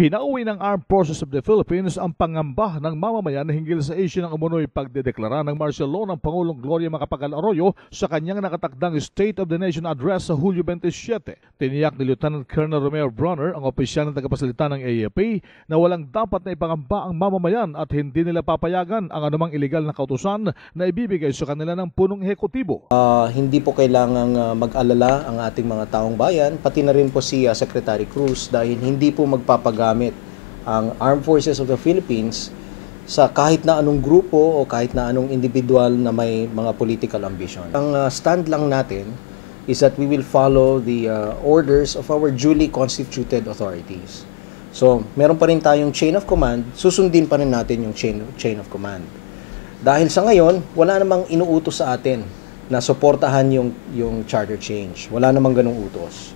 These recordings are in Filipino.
Pinauwi ng Armed Forces of the Philippines ang pangamba ng mamamayan hinggil sa issue ng umunoy pagdedeklara ng martial law ng Pangulong Gloria Macapagal Arroyo sa kanyang nakatakdang State of the Nation Address sa Hulyo 27. Tiniyak ni Lieutenant Colonel Romeo Bronner, ang opisyal na tagapagsalita ng AFP, na walang dapat na ipangamba ang mamamayan at hindi nila papayagan ang anumang iligal na kautusan na ibibigay sa kanila ng punong ehekutibo. Hindi po kailangang mag-alala ang ating mga taong bayan, pati na rin po si Secretary Cruz, dahil hindi po magpapagamit ang Armed Forces of the Philippines sa kahit na anong grupo o kahit na anong individual na may mga political ambition. Ang stand lang natin is that we will follow the orders of our duly constituted authorities. So, meron pa rin tayong chain of command, susundin pa rin natin yung chain of command. Dahil sa ngayon, wala namang inuutos sa atin na suportahan yung charter change. Wala namang ganung utos.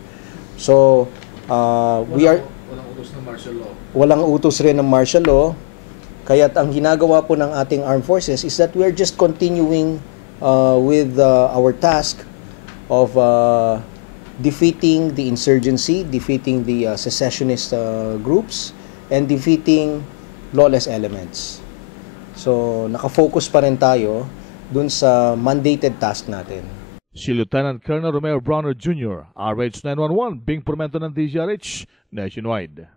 So, walang utos ng martial law. Walang utos rin ng martial law. Kaya't ang ginagawa po ng ating armed forces is that we are just continuing with our task of defeating the insurgency, defeating the secessionist groups, and defeating lawless elements. So, nakafocus pa rin tayo dun sa mandated task natin. Si Lieutenant Colonel Romeo Bronner Jr., RH 911, Bing Promento ng DZRH Nationwide.